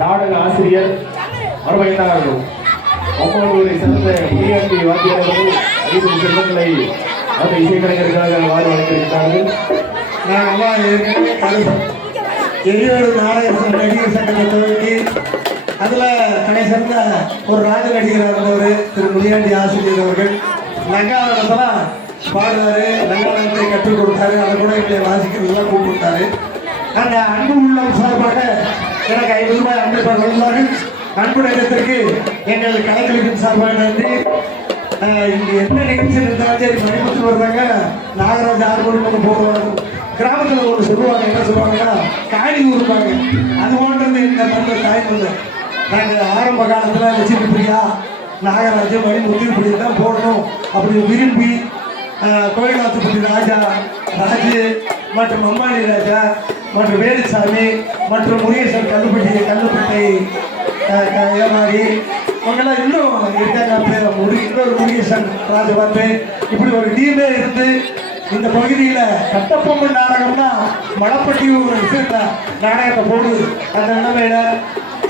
நாடக ஆசிரியர் அருமையினார்கள் ஒவ்வொருவரை சேர்ந்த புதியாண்டி வாத்தியாளர்கள் அறிவு செல்வங்களை அந்த இசைக்கலைஞர்களாக வாழ் வளர்த்திருக்கிறார்கள். எரியோடு நாடக நடிகர் சங்கத்தை துவங்கி அதில் கடை சேர்ந்த ஒரு ராஜ நடிகராக இருந்தவர் திரு புதியாண்டி ஆசிரியர் அவர்கள் லங்காவனத்தெல்லாம் பாடுறாரு, லங்காவனத்தை கற்றுக் கொடுத்தாரு, அதை கூட எங்களை வாசிக்கிறதுலாம் கூப்பிட்டாரு. அந்த அன்பு உள்ளம் சார்பாக எனக்கு 50 ரூபாய் அன்பு கொடுத்தார்கள். அன்பு நேரத்திற்கு எங்கள் கலைஞர்களின் சார்பாக நன்றி. இங்கே என்ன நிகழ்ச்சி இருந்தாலும் சரி மணிமுத்து வருவாங்க, நாகராஜ் 6 மணிக்கு போடுவாங்க. கிராமத்தில் ஒன்று சொல்லுவாங்க, என்ன சொல்லுவாங்கன்னா காணி ஊருப்பாங்க. அது போன்றது இந்த தந்தை தாய் தந்தை நாங்கள் ஆரம்ப காலத்தில் லட்சுமி பிரியா, நாகராஜ், மணிமுத்து இப்படி தான் போடணும் அப்படி விரும்பி கோயிலாத்துப்பட்டி ராஜா, ராஜு மற்றும் அம்மானி ராஜா மற்றும் வேலுசாமி மற்றும் முருகேசன் கல்லுப்பட்டை ஏமாறி அவங்கெல்லாம் இன்னும் இருக்காங்க. இன்னொரு முருகேசன் ராஜபாத்து இப்படி ஒரு டீமே இருந்து இந்த பகுதியில் கட்டப்பொம்மன் நாடகம்னா மணப்பட்டி ஒரு விஷயத்த நாடகத்தை போடுது. அந்த நிலைமையில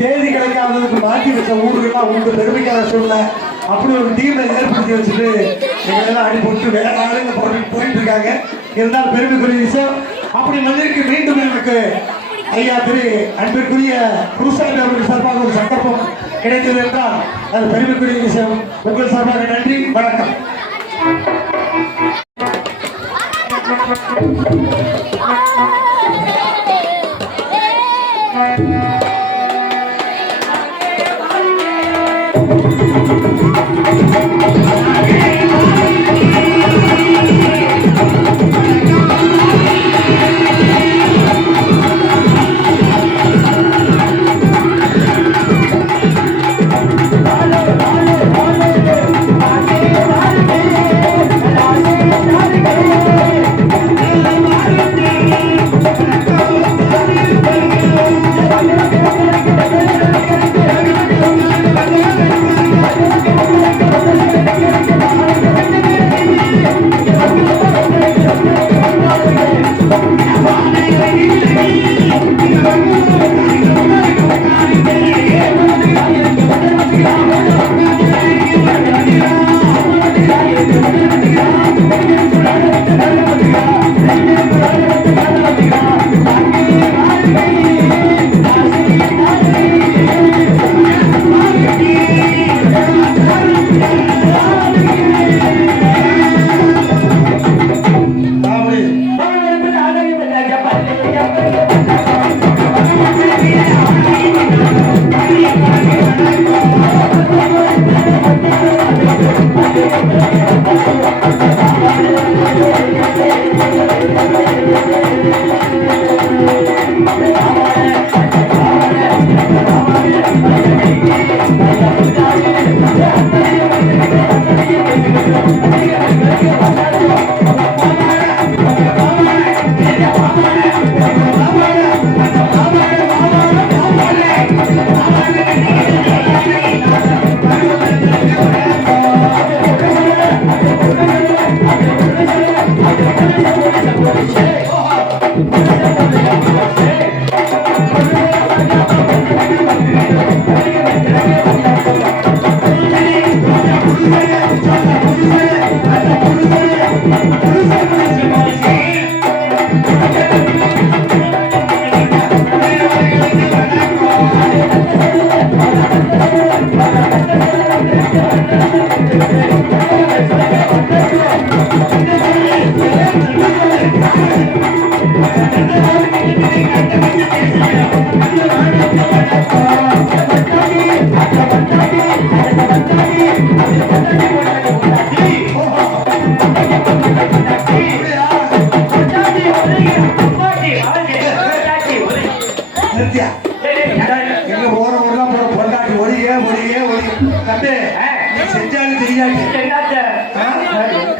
தேதி கிடைக்காததுக்கு மாற்றி வச்ச ஊர்கள்லாம் உண்டு, பெருமைக்காக சொல்ல அப்படி ஒரு டீமை ஏற்படுத்தி வச்சுட்டு எங்களெல்லாம் அனுப்பிவிட்டு வேற ஆளுங்க போயிட்டு இருக்காங்க. இருந்தாலும் பெருமைக்குரிய விஷயம். அப்படி மனிதருக்கு மீண்டும் எனக்கு ஐயா திரு அன்பிற்குரிய குருசாமி அவர்கள் சார்பாக ஒரு சந்தர்ப்பம் கிடைத்தது என்றால் அது பெருமைக்குரிய விஷயம். உங்கள் சார்பாக நன்றி, வணக்கம்.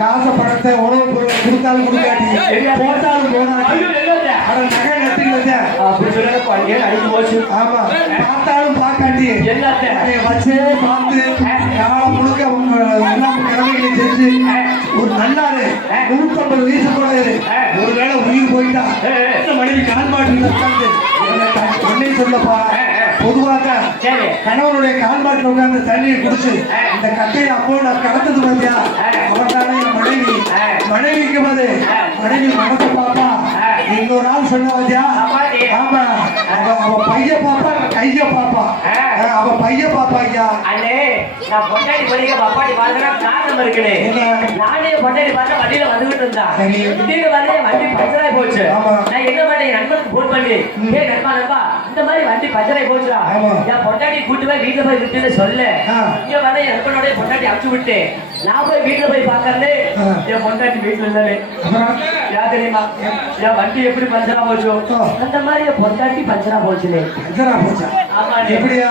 காசை பணத்தை உணவு பொருளை கொடுத்தாலும் கொடுக்காட்டி போட்டாலும் போனாட்டி நகை நட்டுங்க. ஆமா, பார்த்தாலும் பார்க்காட்டி வச்சே பார்த்து காலம் முழுக்க உங்க எல்லாம் கடமைகளை செஞ்சு ஒரு நல்லாரு 150 வயசு கூட ஒருவேளை உயிர் போயிட்டா மனைவி கால்பாட்டு உட்காந்து ஒன்னையும் சொல்லப்பா. பொதுவாக சரி. கணவனுடைய கால்பாட்டில் உட்கார்ந்து தண்ணியை குடிச்சு இந்த கட்டையை அப்போ நான் கடந்தது பார்த்தியா, அவன் தானே என் மனைவி. மனைவிக்கு போது மனைவி மனசு பாப்பா, இன்னொரு ஆள் சொன்ன பார்த்தியா, ஆமா அவ பைய பாப்பா கைய பாப்பா, அவ பைய பாப்பா. ஐயா அண்ணே, நான் பொண்டாடி படிக்க அப்பாடி பார்த்தா காரணம் இருக்குனே. நானே பொண்டாடி பார்த்தா வண்டியில வந்துகிட்டு இருந்தா திடீர்னு வந்து வண்டி பஞ்சராய் போச்சு. நான் என்ன பண்ணேன், என் நண்பனுக்கு போன் பண்ணி, ஏ நண்பா இந்த மாதிரி வண்டி பஞ்சராய் போச்சுடா, என் பொண்டாடி கூட்டு போய் வீட்டுல போய் விட்டுன்னு சொல்லு. இங்க வந்து என் நண்பனோட பொண்டாட்டி அனுப்பிச்சு விட்டு நான் போய் வீட்டுல போய் பாக்கறேன், என் பொண்டாட்டி வீட்டுல இல்லவே. யா தெரியுமா என் வண்டி எப்படி பஞ்சரா போச்சோ அந்த மாதிரி என் பொண்டாட்டி பஞ்சரா போச்சுனே. பஞ்சரா போச்சா? ஆமா. எப்படியா?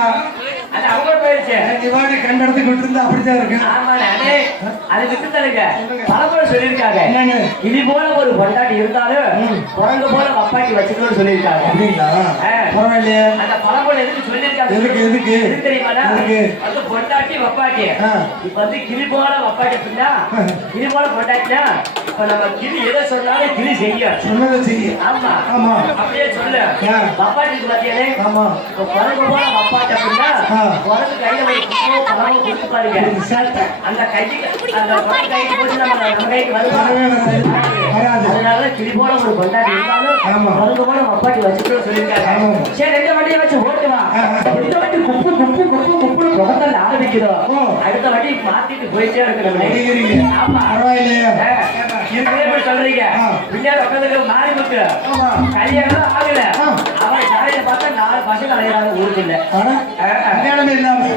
அது அவங்க போயிருச்சு. நீவாடி கண்டடத்துக்கு விட்டு இருந்தா அப்படிதான் இருக்கு. ஆமா அண்ணே, அது விட்டு தருங்க. பலமுறை சொல்லியிருக்காங்க, இது போல ஒரு பொண்டாட்டி இருந்தாலும் குரங்கு போல வப்பாட்டி வச்சுக்கணும்னு சொல்லியிருக்காங்க. அப்படிங்களா? பரவாயில்லையே. அந்த பலமுறை எதுக்கு சொல்லியிருக்காங்க? எதுக்கு தெரியுமா? அந்த பொண்டாட்டி வப்பாட்டி இப்ப வந்து கிளி போல வப்பாட்டி அப்படின்னா கிளி போல பொண்டாட்டினா இப்ப நம்ம கிளி எதை சொன்னாலும் கிளி செய்யும், சொன்னதை செய்யும். ஆமா ஆமா அப்படியே சொல்லு. வப்பாட்டி பாத்தியானே, ஆமா குரங்கு போல வப்பாட்டி அப்படின்னா குரங்கு கையில போய் பழமோ கொடுத்து பாருங்க, அந்த கைக்கு அந்த கைக்கு போச்சு நம்ம கைக்கு வருது. அதனால கிளி போல ஒரு பொண்டாட்டி இருந்தாலும் குரங்கு போல வப்பாட்டி வச்சுக்கணும்னு சொல்லியிருக்காங்க. சரி, ரெண்டு வண்டியை வச்சு ஓட்டுவா. இந்த வண்டி குப்பு குப்பு குப்பு குப்புன்னு புகத்தால ஆரம்பிக்கிறோம், அடுத்த வண்டி மாத்திட்டு போயிட்டே இருக்கு. ஆமா சொல்றீங்க. பின்னாடி உட்காந்து மாறி முத்து கல்யாணம் ஆகல, அவன் சாலையில பார்த்தா 4 பசங்க அலையிறாங்க ஊருக்கு இல்ல. கல்யாணமே இல்லாம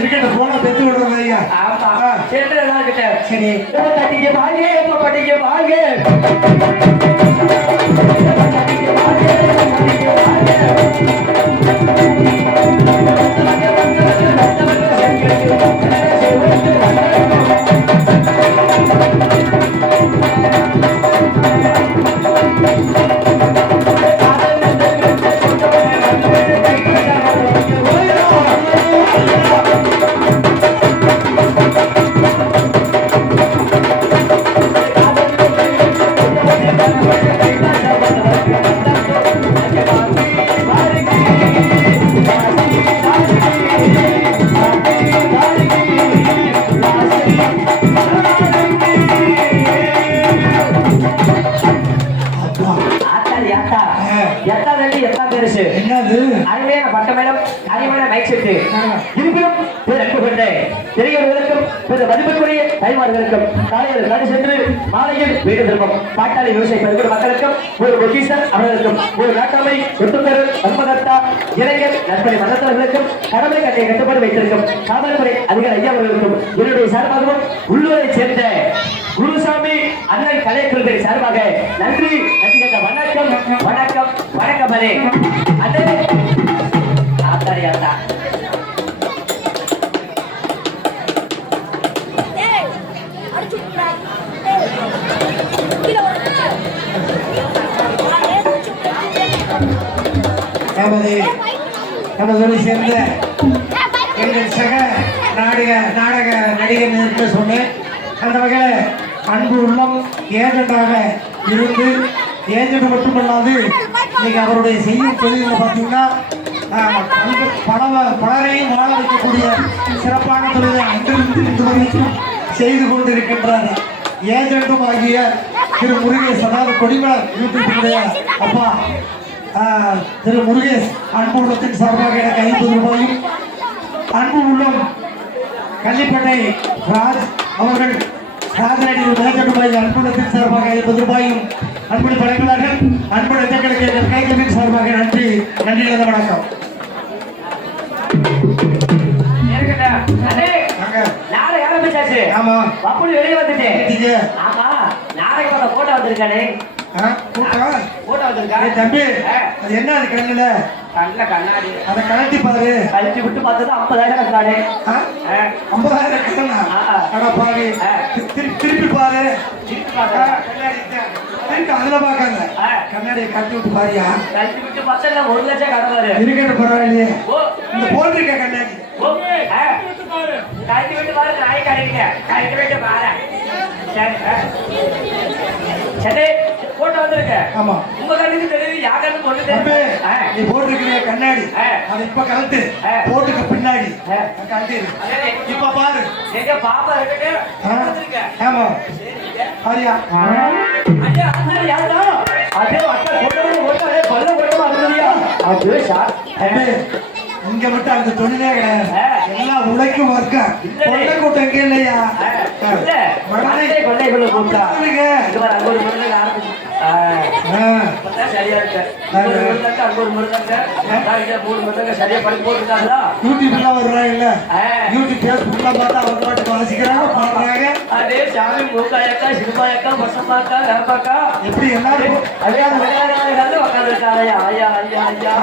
இருக்கட்ட போன பெத்து விடுறது ஐயா. ஆமா சரி எல்லாம் கிட்ட சரி தட்டிக்க வாங்க படிக்க வாங்க என்னது அருமையான பட்டமேளம், அருமையான மைக் செட்டு, இருப்பினும் பெரியவர்களுக்கும் மதிப்புக்குரிய கைமாறுகளுக்கும் காலையில் நடு சென்று மாலையில் வீடு திரும்பும் பாட்டாளி விவசாய பெருங்குடி மக்களுக்கும் ஒரு பொக்கிஷன் அவர்களுக்கும் ஒரு நாட்டாமை சொத்துக்கரு தர்மகர்த்தா இளைஞர் நண்பனை மனத்தவர்களுக்கும் கடமை கட்டை கட்டுப்பாடு வைத்திருக்கும் காவல்துறை அதிகாரி ஐயா அவர்களுக்கும் என்னுடைய சார்பாகவும் உள்ளூரை சேர்ந்த குருசாமி அண்ணன் கலைக்குழுவை சார்பாக நன்றி நன்றி. வணக்கம் வணக்கம் வணக்கம். அதே அதே ஆத்தாடி ஆத்தா நமது சேர்ந்த எங்கள் சக நாடக நடிகர் என்று சொன்னேன். அந்த வகையில் அன்பு உள்ளம் ஏஜெண்டாக இருந்து ஏஜெண்ட் மட்டுமல்லாது இன்னைக்கு அவருடைய செய்யும் தொழிலில் பார்த்தீங்கன்னா பலரையும் வாழ வைக்கக்கூடிய சிறப்பான தொழிலை அன்றிருந்து இன்று வரைக்கும் செய்து கொண்டிருக்கின்றார். ஏஜெண்டும் ஆகிய திரு முருகேஷ், அதாவது கொடிமலர் யூடியூபினுடைய அப்பா திரு முருகேஷ் அன்பு உள்ளத்தின் சார்பாக எனக்கு 50 ரூபாயும், அன்பு உள்ளம் கள்ளிப்பட்டை ராஜ் அவர்கள் ராஜநடி மேற்கொண்டு அன்புள்ளத்தின் சார்பாக 50 ரூபாயும் அன்புடன் வழங்குகிறார்கள். அன்பு நெஞ்சங்களுக்கு கைத்தமின் சார்பாக நன்றி நன்றி. வணக்கம். நாளை ஆரம்பிச்சாச்சு. ஆமா அப்படி வெளியே வந்துட்டேன். ஆமா நாளைக்கு பார்த்த போட்டோ வந்திருக்கானே. போட்டோ வந்திருக்கா தம்பி? அது என்ன அது கண்ணுல கண்ணாடி? அதை கழட்டி பாரு. கழட்டி விட்டு பார்த்தது 50,000 கண்ணாடி. 50,000 கண்ணா? பாரு, திருப்பி பாரு. அதுல பாக்காங்க, கண்ணாடியை கழட்டி விட்டு பாரியா? கழட்டி விட்டு பார்த்தா 1 லட்சம் கடவாரு. இருக்கட்டும், பரவாயில்லையே. இந்த போட்டிருக்க கண்ணாடி கழட்டி விட்டு பாரு. நாய் கடைங்க கழட்டி விட்டு பாரு. சரி போட்டோ வந்திருக்கேன். ஆமா. உங்க கண்ணுக்கு தெரியுது, யா கண்ணுக்கு ஒண்ணு தம்பி, தெரியுது. நீ போட்டிருக்கிற கண்ணாடி அது இப்ப கலட்டு போட்டுக்க பின்னாடி கழட்டி இப்ப பாரு. எங்க பாப்பா இருக்கு வந்திருக்கேன். ஆமா சரியா? ஐயா அண்ணா யாரா? அதே அக்கா போட்டோ போட்டோ பல்ல போட்டோ வந்துறியா? அது சார் இங்க மட்டும் அந்த தொழிலே கிடையாது. எல்லாம் உழைக்கும் வர்க்க கொண்டை கூட்டம் இங்க இல்லையா? மகனே கொள்ளைக்குள்ள கூப்பிட்டா இது வர அங்க ஒரு முருகன் ஆரம்பிச்சு சரியா இருக்கு. அங்க ஒரு முருகன் மூணு முருகன் சரியா படி போட்டுருக்காங்களா? யூடியூப்ல வருவாங்கல்ல, யூடியூப் பேஸ்புக்ல பார்த்தா அவங்க பாட்டு வாசிக்கிறாங்க பாடுறாங்க. அதே சாமி மூக்காயக்கா சிறுபாயக்கா பசமாக்கா வேப்பாக்கா எப்படி எல்லாரும் அதே விளையாடுறாங்க உட்காந்துருக்காங்க. ஐயா ஐயா ஐயா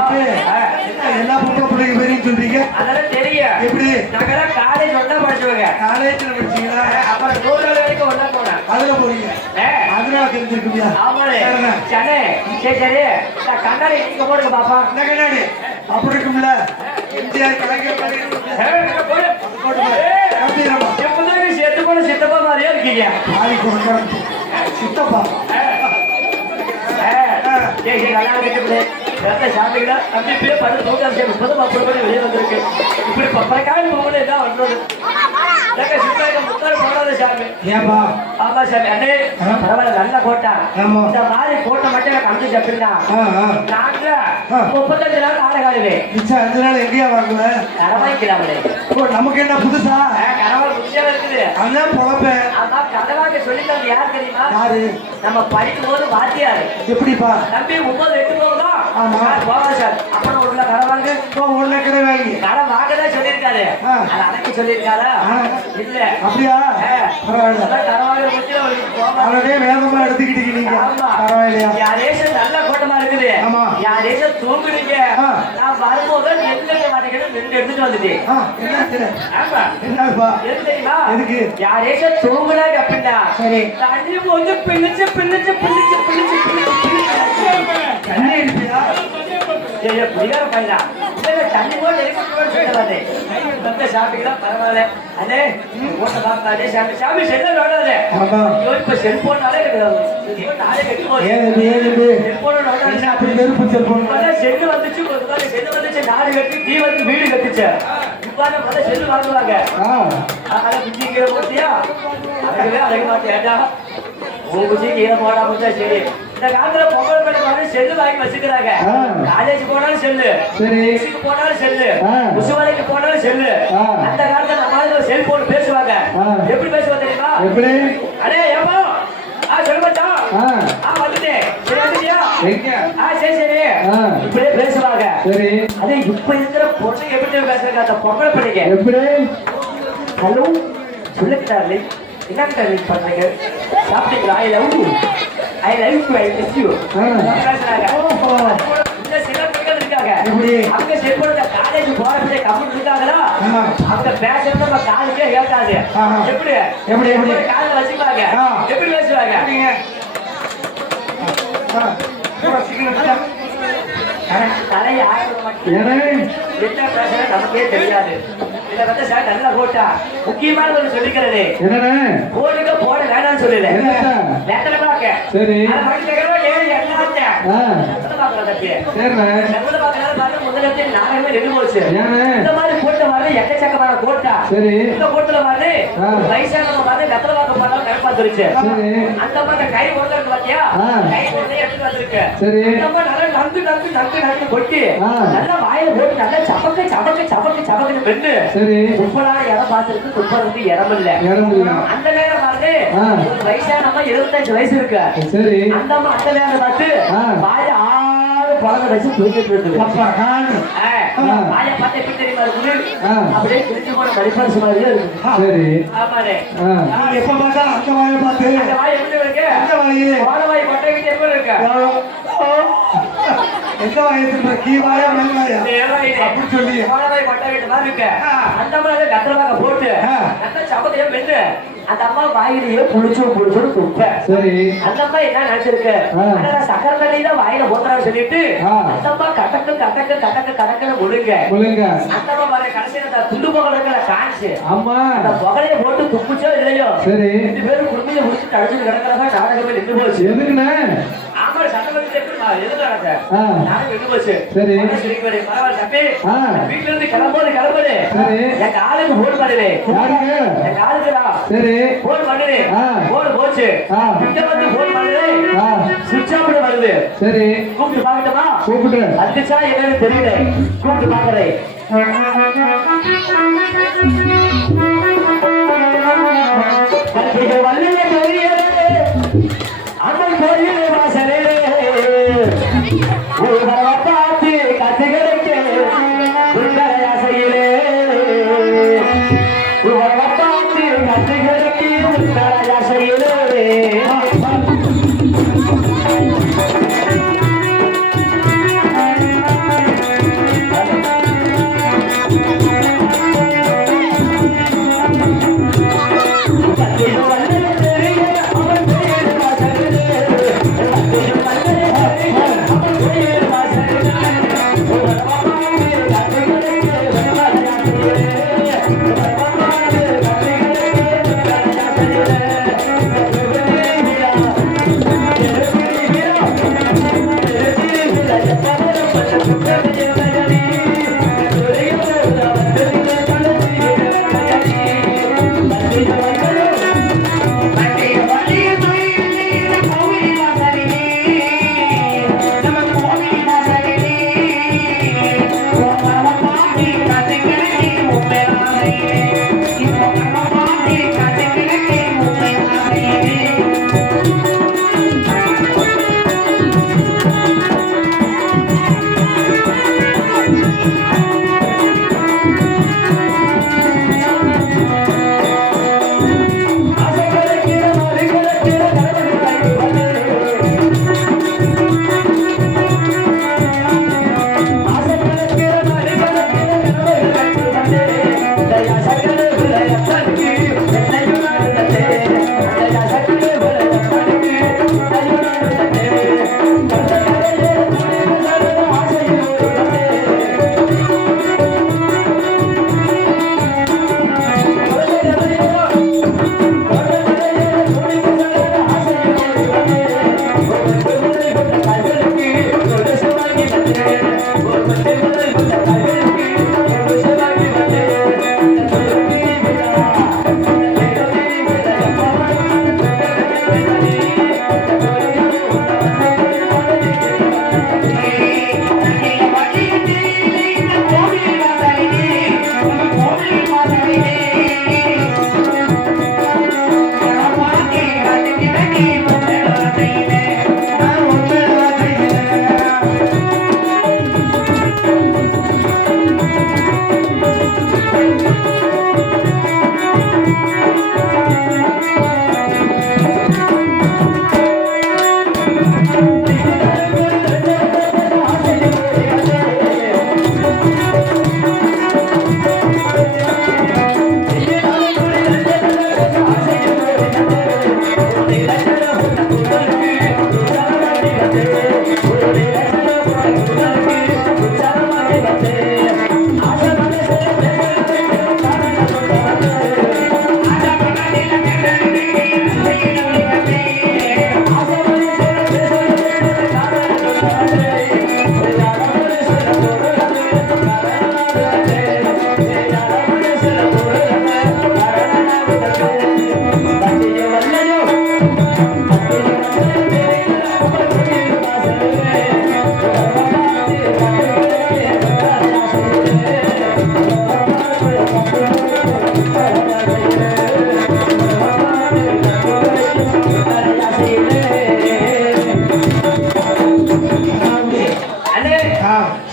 எல்லா பொம்பளை பிள்ளைங்க பேரையும் சொல்றீங்க? அதெல்லாம் தெரியும். எப்படி? நாங்கெல்லாம் காலேஜ் ஒண்ணா படிச்சவங்க. காலேஜ்ல படிச்சீங்களா? அப்புறம் 100 வரைக்கும் ஒண்ணா போனேன். அதுல போறீங்க? அதனால தெரிஞ்சிருக்குமியா? ஆமாடே சனே சரி சரி கண்ணாடி நீங்க போடுங்க பாப்பா. இந்த கண்ணாடி அப்படி இருக்கும்ல, எம்ஜிஆர் கலைஞர் செத்து போன சித்தப்பா மாதிரியா இருக்கீங்க. ஆதி கொடுக்கறேன் சித்தப்பா. நல்லா இருக்கு. சாப்பிட்டீங்களா? தம்பி இப்படியே படுத்து தூக்கம் 30 மணி வெளியே வந்திருக்கு. இப்படி பப்பரைக்காக போகணும் தான் வந்தது. ஏன்பா? ஆமா சாமி அண்ணே பரவாயில்ல நல்ல கோட்டா. இந்த மாதிரி கோட்டை மட்டும் எனக்கு அமைச்சு அப்படின்னா நாங்க 35 நாள் ஆடகாடுவே. மிச்சம் 5 நாள் எங்கேயா வாங்குவ? கரவாய்க்கலாமே. நமக்கு என்ன புதுசா? கரவாய் புதுசா இருக்குது. அதான் பொழப்பேன். அதான் கரவாய்க்கு சொல்லி தந்து யார் தெரியுமா? யாரு? நம்ம படிக்கும் போது வாத்தியாரு. எப்படிப்பா? தம்பி 9-8 போகுதா? ஆமா போவா சார். அப்புறம் உள்ள கரவாங்க உள்ள கடை வாங்கி கடை வாங்கதான் சொல்லியிருக்காரு. அதை அடக்கி சொல்லியிருக்காரா? இல்ல அப்படியா? பரவாயில்ல. கரவாங்க முக்கிய அவரே வேகமா எடுத்துக்கிட்டீங்க நீங்க. பரவாயில்லையா? யாரேஷன் நல்ல கூட்டமா இருக்குது. ஆமா. யாரேஷன் தூங்குறீங்க. நான் வரும்போது நெருங்க மாட்டேங்கிறது நெருங்க எடுத்துட்டு வந்துட்டேன். ஆமா என்னப்பா? எது தெரியுமா? எதுக்கு? யாரேஷன் தூங்குறாங்க அப்படின்னா சரி தண்ணி கொஞ்சம் பிழிச்சு பிழிச்சு பிழிச்சு பிழிச்சு தண்ணி அடிப்பியா? புரியாத பையனா தண்ணி போட்டு சாப்பிட்டீங்களா? பரவாயில்ல. அதே ஓட்ட பார்த்தாலே சாமி சாமி செல்ல நோடாது. இப்ப செல்போனாலே நாளே கெட்டு போகுது. செல்லு வந்துச்சு செல்லு வந்துச்சு நாடு கட்டி டீ வந்து வீடு கட்டுச்சு. இப்ப செல்லு வாங்குவாங்க. அதை புத்திக்கிற போட்டியா அதுவே அழக மாட்டேன்டா உங்க புத்திக்கு ஏன் போடா போட்டா சரி. இந்த காலத்துல பொங்கல் பண்ணி செல்லு வாங்கி வச்சுக்கிறாங்க. காலேஜ் போனாலும் செல்லு, போனாலும் செல்லு, முசுவலைக்கு போனாலும் செல்லு. அந்த காலத்துல நம்ம செல்போன் பேசுவாங்க. எப்படி பேசுவாங்க தெரியுமா? எப்படி? அடே ஏப்பா சொல்லுமாட்டா வந்துட்டேன் சரி வந்துட்டியா? சரி சரி இப்படியே பேசுவாங்க. அதே இப்ப இருக்கிற பொண்ணு எப்படி பேசுறாங்க? அந்த பொங்கல் பண்ணிக்க எப்படி? ஹலோ சொல்லுங்க என்ன பண்றீங்க? சாப்பிட்டீங்களா? I love you I miss you பேசுறாங்க. இந்த சில பெண்கள் இருக்காங்க. அவங்க செல்போன் காலேஜ் போறப்ப கம்ப்யூட்டர் இருக்காங்களா? அவங்க பேசுறது நம்ம காலுக்கே கேட்காது. எப்படி எப்படி எப்படி காலில் வச்சுப்பாங்க. எப்படி பேசுவாங்க? தலையை என்ன பேசுற நமக்கே தெரியாது. இதை வந்து சார் நல்லா போட்டா முக்கியமான ஒரு சொல்லிக்கிறது போடுங்க போட வேணாம்னு சொல்லல நேரத்துல பாக்க சரி இந்த மாதிரி போட்ட மாதிரி எக்கச்சக்கமான கோட்டா இந்த கோட்டுல மாதிரி வயசானவங்க மாதிரி வெத்தலை வாக்க போட்டாலும் கருப்பாத்துருச்சு. அந்த மாதிரி கை கொடுக்கறது பாத்தியா கை கொடுத்து எடுத்து வந்திருக்கு. நல்லா நங்கு நங்கு நங்கு நங்கு கொட்டி நல்லா வாயில போட்டு நல்லா சபக்கு சபக்கு சபக்கு சபக்குன்னு பெண்ணு துப்பலான இடம் பார்த்துருக்கு. துப்பறதுக்கு இடம் இல்ல. அந்த நேரம் பார்த்து ஒரு வயசானம்மா 75 வயசு இருக்கு. அந்த அம்மா அந்த நேரம் பார்த்து வாயில ஆறு பழங்க வச்சு தூக்கிட்டு இருக்கு. வாயை பார்த்து எப்படி தெரியுமா இருக்கு? அப்படியே கிழிச்சு போன மடிப்பாசு மாதிரியே இருக்கு. ஆமாடே எப்ப பார்த்தாலும் அந்த வாயை பார்த்து அந்த வாய் எப்படி இருக்கு? அந்த வாய் வாய் கொட்டை கிட்ட எப்படி இருக்கு? எந்த வாயத்துல கீ வாயா மேல் வாயா அப்படி சொல்லி வாய் கொட்டை கிட்ட மாதிரி இருக்கு. அந்த மாதிரி கத்திரமாக போட்டு நல்ல சபத்தையே வென்று அந்த அம்மா வாயிலேயே புளிச்சு புளிச்சு துப்ப. அந்த அம்மா என்ன நினைச்சிருக்கு? சக்கர தண்ணி தான் வாயில போட்டுறான்னு சொல்லிட்டு அந்த அம்மா கட்டக்கு கட்டக்கு கட்டக்கு கட்டக்குன்னு முழுங்க. அந்த அம்மா பாரு கடைசியில துண்டு புகழ் இருக்கிற காசு அந்த புகழைய போட்டு துப்புச்சோ இல்லையோ 2 பேரும் குடும்பத்தை முடிச்சு அடிச்சு கிடக்கிறதா நாடகமே நின்று போச்சு. எதுக்கு நடக்க ஆ. நானும் எங்க போச்சு சரி. பரவாயில்ல தம்பி ஆ. வீட்டுல இருந்து கிளம்போது சரி. என் ஆளுக்கு போன் பண்ணுது யாருக்கு? என் ஆளுக்குடா சரி. போன் பண்ணுது ஆ. போன் போச்சு ஆ. இங்க வந்து போன் பண்ணுது ஆ. சுவிட்ச் ஆஃப் வருது சரி. கூப்பிட்டு பாக்கட்டுமா? கூப்பிட்டு. வந்துச்சா என்னன்னு தெரியல கூப்பிட்டு பாக்குறேன். வல்லைய தெரியலே அம்மன் கோயில் வாசலே ஒரு தடவை பார்த்து கத்து கிடைக்க உண்டரையாசையிலே ஒரு தடவை பார்த்து கத்து கிடைக்க உண்டரையாசையிலே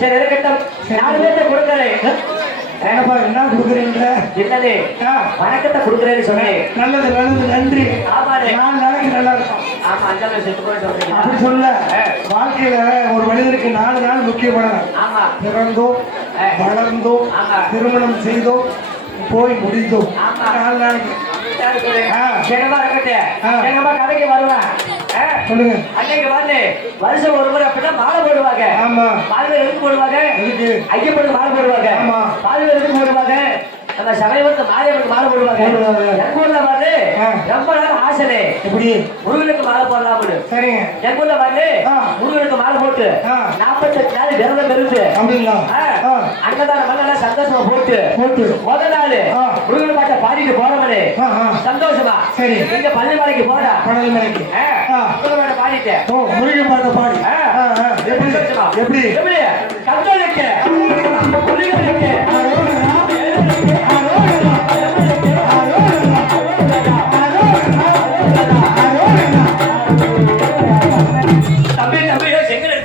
சரி இருக்கட்டும். 4 பேர்த்த கொடுக்கறேன். என்னப்பா என்ன கொடுக்குறீங்க? என்னது வணக்கத்தை கொடுக்குறேன்னு சொன்னேன். நல்லது நல்லது, நன்றி. ஆமாடே. நான் நாளைக்கு நல்லா இருக்கும். ஆமா, அஞ்சாவது செத்து போய் சொல்றீங்க. அப்படி சொல்ல, வாழ்க்கையில ஒரு மனிதருக்கு 4 நாள் முக்கியமானது. ஆமா. பிறந்தோம், வளர்ந்தோம், திருமணம் செய்தோம், போய் முடிந்தோம். 4 நாளைக்கு கதைக்கு வருவேன். சொல்லுங்க. அன்னைக்கு வந்து வருஷம் ஒரு முறை அப்படிதான் மாலை போடுவாங்க. ஆமா. மாலை எதுக்கு போடுவாங்க? எதுக்கு? ஐயப்பனுக்கு மாலை போடுவாங்க. ஆமா. மாலை எதுக்கு போடுவாங்க? நம்ம சபையோட மாரியம்மனுக்கு மாலை போடுவாங்க. எங்க ஊர்ல பாரு ரொம்ப நாள் ஆசை எப்படி முருகனுக்கு மாலை போடலாம்னு. சரிங்க. எங்க ஊர்ல பாரு முருகனுக்கு மாலை போட்டு 48 நாள் விரதம் இருந்து அப்படிங்களா அன்னதான மண்ணெல்லாம் சந்தோஷமா போட்டு முதல் நாள் முருகன் பாட்டை பாடிட்டு போறவனே சந்தோஷமா சரி எங்க பள்ளிமலைக்கு போடா பழனிமலைக்கு முருகன் பாடிட்டு முருகன் பாட்டை பாடி எப்படி எப்படி எப்படி கந்தனுக்கு முருகனுக்கு தம்பி தம்பி செங்கல்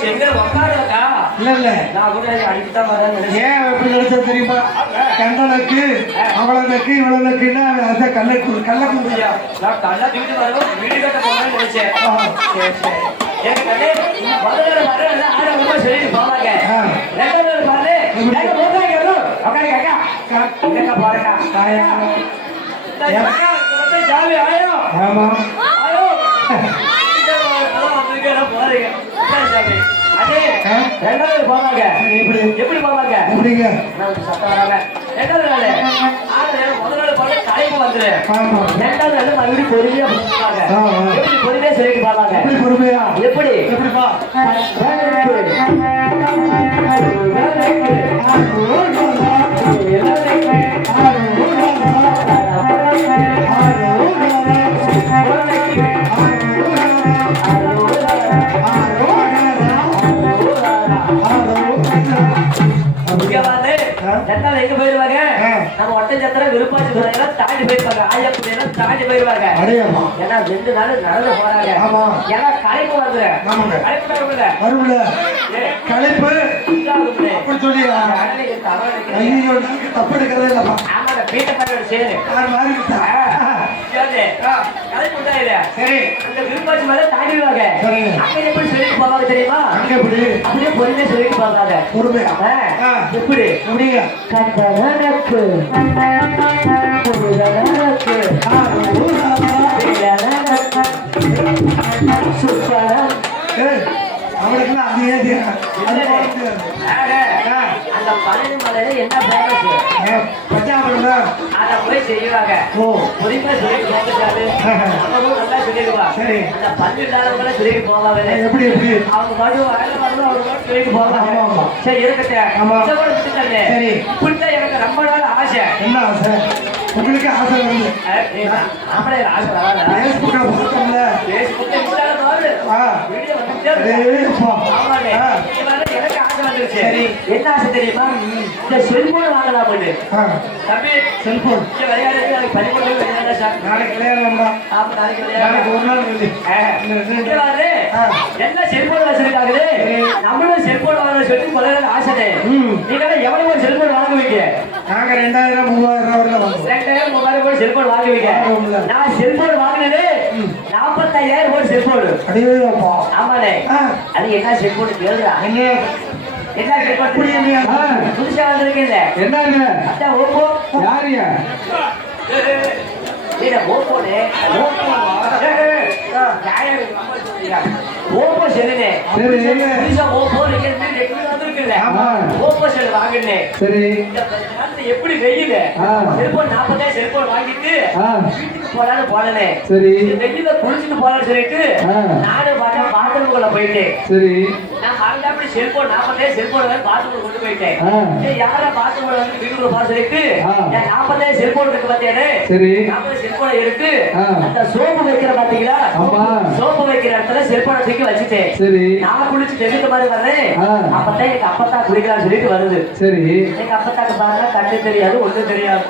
செங்கல் உட்காருக்கா இல்ல இல்ல நான் கூட அடிச்சுதான் வரேன். ஏன் எப்படி நினைச்சா தெரியுமா கண்டனுக்கு அவளனுக்கு இவளனுக்குன்னா அந்த கள்ளக்குடியா நான் கல்லா தூக்கிட்டு வரவும் வீடு கட்ட போறேன்னு நினைச்சேன். சரி சரி எனக்கு கண்ணே முதல்ல வரல ஆட ரொம்ப சொல்லிட்டு போவாங்க. ரெண்டாவது பாரு எங்க போறாங்க உட்காருங்க அக்கா எங்க போறக்கா தாயா அக்கா வந்து ஜாலி ஆயோ ஆமா ஆயோ போறீங்க அதே ரெண்டாவது போவாங்க. எப்படி எப்படி போவாங்க எப்படிங்க சத்தம் வராங்க. ரெண்டாவது நாள் முதல் நாள் போல தலைப்பு வந்துரு. ஆமா ரெண்டாவது நாள் மறுபடியும் பொறுமையா போவாங்க. எப்படி பொறுமையா சொல்லிட்டு போவாங்க. எப்படி பொறுமையா எப்படி எப்படிப்பா ரெண்டாவது எங்க போயிருவாங்க நம்ம ஒட்டஞ்சத்திர விருப்பாச்சி துறையெல்லாம் தாண்டி போயிருவாங்க. ஆயப்பெல்லாம் தாண்டி போயிருவாங்க. ஏன்னா 2 நாள் நடந்து போறாங்க. ஏன்னா களைப்பு வருது. வரும்ல களைப்பு அப்படி சொல்லி ஐயோ தப்பு எடுக்கிறதே இல்லப்பா. ஆமாங்க வீட்டை பாரு சரி மாறி சரி அந்த விருப்பாச்சி மேல தாண்டிடுவாங்க. அங்க எப்படி சொல்லிட்டு போவாங்க தெரியுமா? அங்க எப்படி அப்படியே பொறுமையா சொல்லிட்டு போவாங்க. பொறுமையா எப்படி எப்படிங்க கண்டனக்கு புரிதனக்கு சுப்பரம் அவனுக்குலாம் அது ஏது அந்த பழனி மலையில என்ன பேரஸ் பச்சாமரம் அத போய் செய்வாங்க. பொறுமையா சொல்லிட்டு போகாது நல்லா சொல்லிடுவா. சரி அந்த பள்ளி இல்லாதவங்கள சொல்லிட்டு போவாங்க. எப்படி எப்படி அவங்க மறு வயல வரணும் அவங்க சொல்லிட்டு போவாங்க. சரி இருக்கட்டும். சரி இப்படித்தான் எனக்கு ரொம்ப நாள் ஆசை. என்ன ஆசை உங்களுக்கு ஆசை வருது ஆம்பளை ஆசை வராது. பேஸ்புக்ல போட்டோம்ல பேஸ்புக்ல இன்ஸ்டால பாரு வீடியோ வந்துட்டே எனக்கு ஆசை வந்துருச்சு. சரி என்ன ஆசை தெரியுமா? இந்த செல்போன் வாங்கலாம் பண்ணு தம்பி. செல்போன் விளையாடுறது அதுக்கு பள்ளிக்கூடம் விளையாடா சார். நாளைக்கு விளையாடலாம்டா. ஆமா நாளைக்கு விளையாடு ஒரு நாள் வந்து என்ன செல்போன் வச்சிருக்காங்களே நம்மளும் செல்போன் வாங்க சொல்லி முதல்ல ஆசை. நீங்க எவ்வளவு ஒரு செல்போன் வாங்குவீங்க? நாங்க 2000 3000 வரல வாங்குவோம். 2000 3000 செல்போன் வாங்குவீங்க. நான் செல்போன் வாங்கினது 45000 செல்போன். அடியே அப்பா ஆமாண்ணே. அது என்ன செல்போன் கேளுடா. என்ன செல்போன் புதுசா வந்திருக்கீங்க? என்னங்க அதான் ஓப்போ. யாருங்க ஓப்போ செல்லுனே ஓப்போ ஓப்போ செல் வாங்கினேன். சரி எப்படி வெயில செல்போன் 40,000 செல்போன் வாங்கிட்டு வீட்டுக்கு போலான்னு போனே. சரி வெயில குளிச்சுட்டு போலான்னு சொல்லிட்டு நானும் பார்த்தா பாத்ரூம்குள்ள போயிட்டேன். சரி நான் மறந்தாப்படி செல்போன் 40,000 செல்போன் வந்து பாத்ரூம்ல கொண்டு போயிட்டேன். யாரா பாத்ரூம்ல வந்து வீட்டுக்குள்ள போற சொல்லிட்டு 40,000 செல்போன் இருக்கு பாத்தியானே. சரி 40,000 செல்போன் எடுத்து அந்த சோப்பு வைக்கிற பாத்தீங்களா சோப்பு வைக்கிற இடத்துல செல்போனை தூக்கி வச்சுட்டேன். சரி நான் குளிச்சு தெரிஞ்ச மாதிரி வர்றேன். அப்பதான் எங்க அப்பத்தா குளிக்கலாம்னு சொல்லிட்டு வருது. சரி எங்க அப்பத்தாக்கு பாருங்க கண்ணு தெரியாது ஒண்ணும் தெரியாது.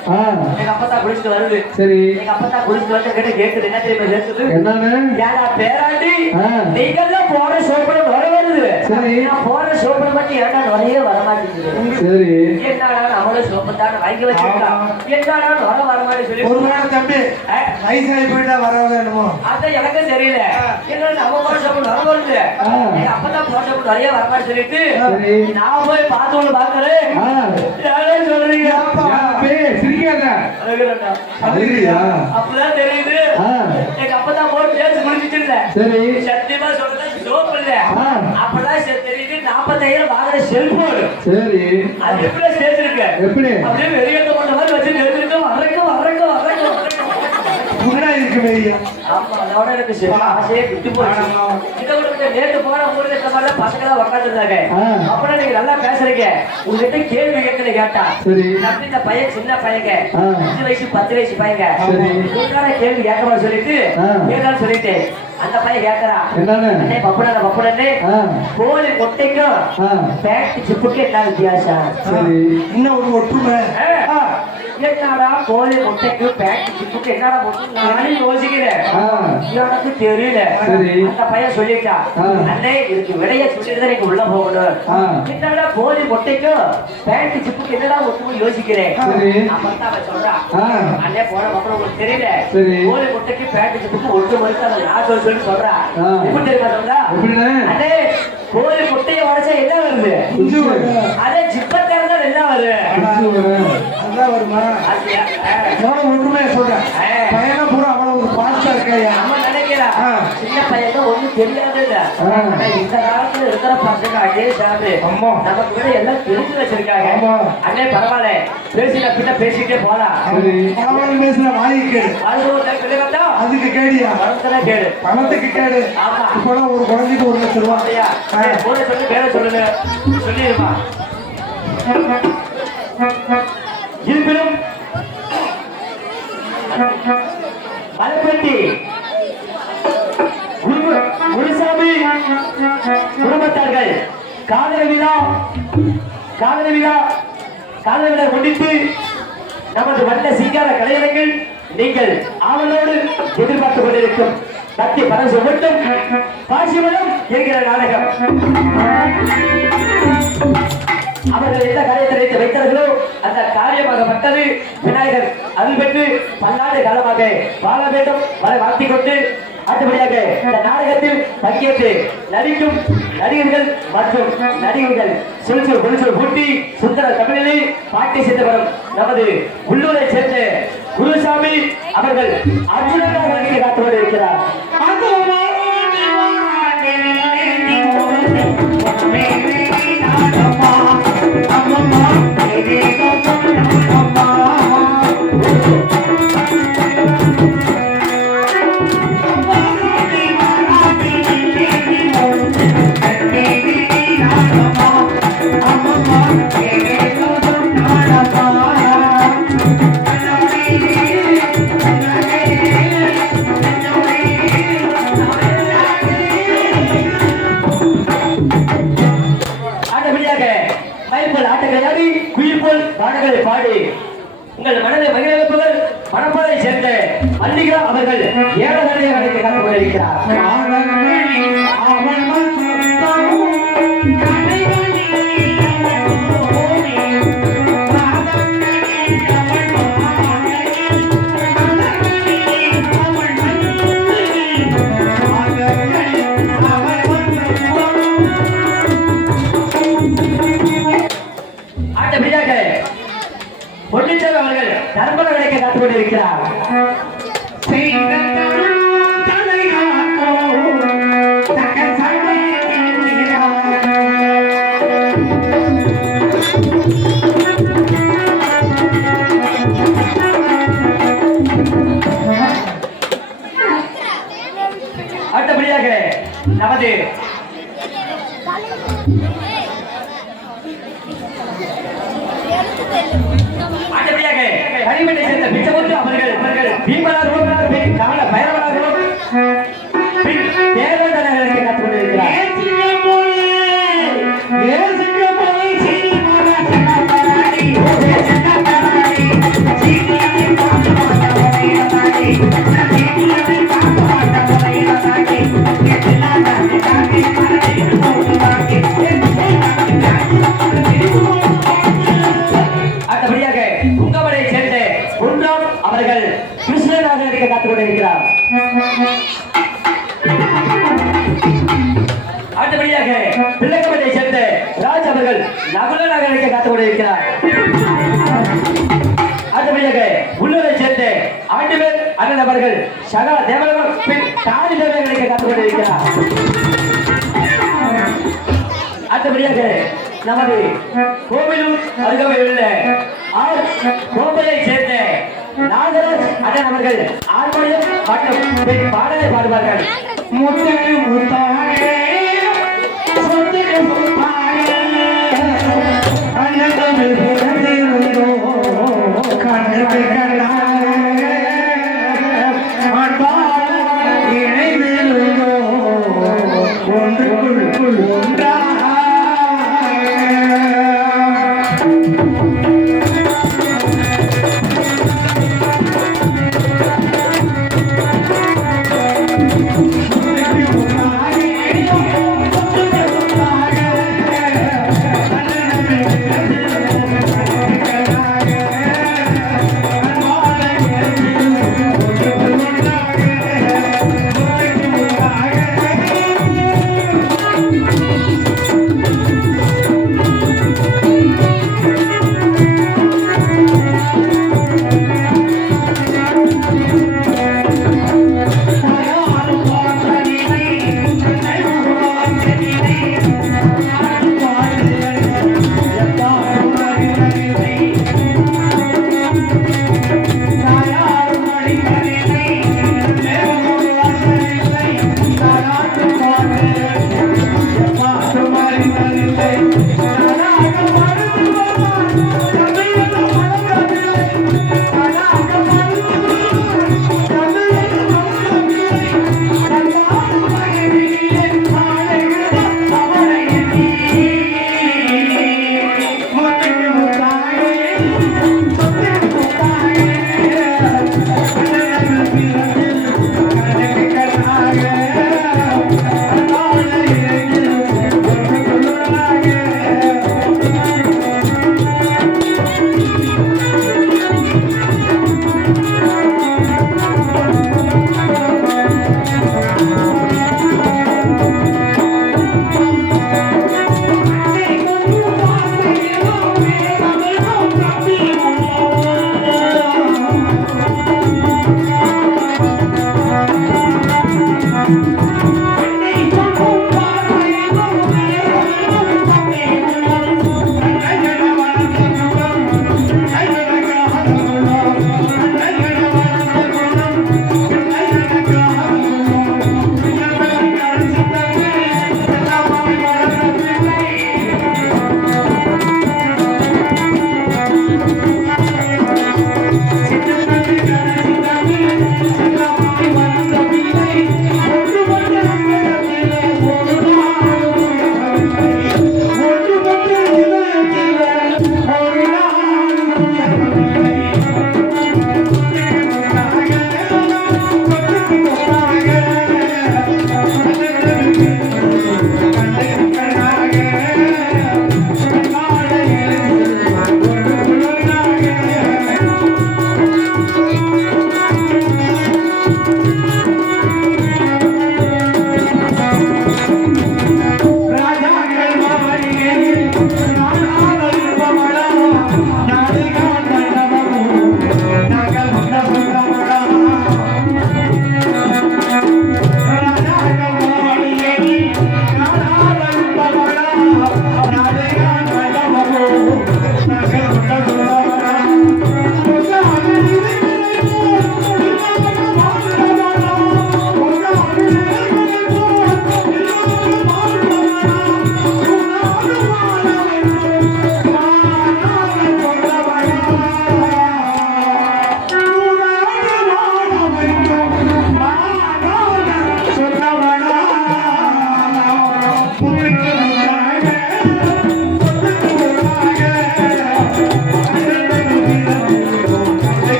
எங்க அப்பத்தா குளிச்சுட்டு வருது. சரி எங்க அப்பத்தா குளிச்சுட்டு வந்து கிட்ட கேக்குது என்ன தெரியுமா கேக்குது? என்னன்னு ஏடா பேராண்டி நீங்க தான் போற சோப்பனை வர வருது. சரி நான் போற சோப்பனை மட்டும் ஏடா நுழைய வர மாட்டேங்குது. சரி என்னடா நம்மள சோப்பு தான் வாங்கி வச்சிருக்கோம். என்னடா வர மாட்டேன்னு சொல்லி ஒரு நாள் தம்பி வயசாகி போயிட்டா வரவே என்னமோ அதான் எனக்கும் தெரியல. என்ன நம்ம போற சோப்பு வர வருது. எங்க அப்பதான் போற சோப்பு நிறைய வர மாதிரி சொல்லிட்டு நான் போய் பார்த்து பாக்குறேன். யாரே சொல்றீங்க அப்பதான் தெரியுது. எங்க அப்பதான் போட்டு பேசி முடிச்சுட்டு இருந்தேன். சத்தியமா சொல்றேன் சோப்பு இல்ல. அப்பதான் தெரியுது 40,000 வாங்குற செல்போன் சரி அது எப்படி ஸ்டேஜ் இருக்கு எப்படி அப்படியே வெளியேற்ற கொண்ட மாதிரி வச்சு நிறுத்திட்டு வரக்க புகழா இருக்கு மேரியா ஆமா அதோட எனக்கு ஆசையே விட்டு போச்சு இதை விட நேற்று போன ஊர்ல இந்த மாதிரி பசங்க உட்காந்துருந்தாங்க அப்புறம் நீங்க நல்லா பேசுறீங்க உங்ககிட்ட கேள்வி கேட்கல கேட்டா சரி இந்த பையன் சின்ன பையங்க 5 வயசு 10 வயசு பையங்க கேள்வி கேட்கமா சொல்லிட்டு கேட்கலாம் சொல்லிட்டு அந்த பையன் கேட்கறான் என்னன்னு பப்புடன்னு கோழி கொட்டைக்கும் பேண்ட் சிப்புக்கு என்ன வித்தியாசம் இன்னும் ஒரு ஒற்றுமை என்னடா கோழி முட்டைக்கு பேண்ட் சிப்புக்கு என்னடா நானே யோசிக்கிறேன் எனக்கு தெரியல அந்த பையன் சொல்லிட்டான் அண்ணே இதுக்கு விடைய சொல்லிட்டு நீங்க உள்ள போகணும் என்னடா கோழி முட்டைக்கும் பேண்ட் சிப்புக்கு என்னடா ஒற்றுமை யோசிக்கிறேன் அப்பதான் அவன் சொல்றான் அண்ணே போன அப்புறம் உங்களுக்கு தெரியல கோழி முட்டைக்கு பேண்ட் சிப்புக்கு ஒட்டு மறுத்து அதை நான் சொல்லி சொல்றான் எப்படி தெரியுமா சொல்றா அண்ணே கோழி முட்டையை உடைச்சா என்ன வருது அதே ஜிப்பத்தால தான் என்ன வருது அதான் வருமா ஒன்றுமே சொல்றேன் பையனா பூரா அவ்வளவு ஒரு பாஸ்டா இருக்கையா நம்ம நினைக்கிறா சின்ன பையன் ஒண்ணும் தெரியாது இல்ல இந்த காலத்துல இருக்கிற பசங்க அதே சாரு நமக்கு விட எல்லாம் தெரிஞ்சு வச்சிருக்காங்க அண்ணே பரவாயில்ல பேசின பின்ன பேசிட்டே போலாம் பரவாயில்ல பேசின வாய்க்கு கேடு அதுக்கு கேடியா கேடு பணத்துக்கு கேடு இப்பெல்லாம் ஒரு குழந்தைக்கு 1 லட்சம் ரூபாய் போட சொல்லி பேர சொல்லு சொல்லிருமா இருப்பினும் மலைப்பட்டி குருசாமி குடும்பத்தார்கள் காதல விழா கொண்டிட்டு நமது வண்ண சிங்கார கலைஞர்கள் நீங்கள் ஆவலோடு எதிர்பார்த்துக் கொண்டிருக்கும் பக்தி பரசு மட்டும் பாசிமலம் என்கிற நாடகம் அவர்கள் எந்த காரியத்தை வைத்தார்களோ அந்த காரியமாகப்பட்டது விநாயகர் அருள் பெற்று பல்லாண்டு காலமாக வாழ வேண்டும் வர வாழ்த்திக் கொண்டு அடுத்தபடியாக இந்த நாடகத்தில் பங்கேற்று நடிக்கும் நடிகர்கள் மற்றும் நடிகர்கள் சுறுசுறு பூட்டி சுந்தர தமிழிலே பாட்டி செய்து வரும் நமது உள்ளூரை சேர்ந்த குருசாமி அவர்கள் அர்ஜுனனாக நடிக்க காத்து கொண்டிருக்கிறார். பாடி உங்கள் மனதை மகிழ வைப்பவர் மணப்பாறை சேர்ந்த மல்லிகா அவர்கள் ஏழகரையை கடைக்கு காத்துக் கொண்டிருக்கிறார். பொன்னிச்சாமி அவர்கள் தர்மர விலைக்கு காத்துக் கொண்டிருக்கிறார். அடுத்தபடியாக நமது கனிமனை சேர்ந்த பிச்சமுத்து அவர்கள் பீமனாகவும் காவல பைரவனாகவும் தேர்தல்களுக்கு காத்துக் கொண்டிருக்கிறார். அடுத்தபடியாக உங்கமனை சேர்ந்த குன்றம் அவர்கள் கிருஷ்ணனாக நடிக்க காத்துக் கொண்டிருக்கிறார். அடுத்தபடியாக பிள்ளைக்கமனை சேர்ந்த ராஜ் அவர்கள் நகுலனாக நடிக்க காத்துக் கொண்டிருக்கிறார். அடுத்தபடியாக உள்ளூரை சேர்ந்த ஆண்டுவேல் அண்ணன் அவர்கள் சகல தேவலகம் பின் தாடி தேவனை நடிக்க காத்துக் கொண்டிருக்கிறார். அடுத்தபடியாக நமது கோவிலூர் அருகமையில் உள்ள கோம்பையை சேர்ந்த நாகராஜ் அண்ணன் அவர்கள் ஆர்மோனியம் மற்றும் பாடலை பாடுவார்கள். முத்தகு முத்தாயே சொத்துக்கு முத்தாயே அண்ணன் பிறந்திருந்தோ கண்ணுக்கு கண்ணாயே அன்பால் இணைந்திருந்தோ ஒன்றுக்குள் ஒன்றாய்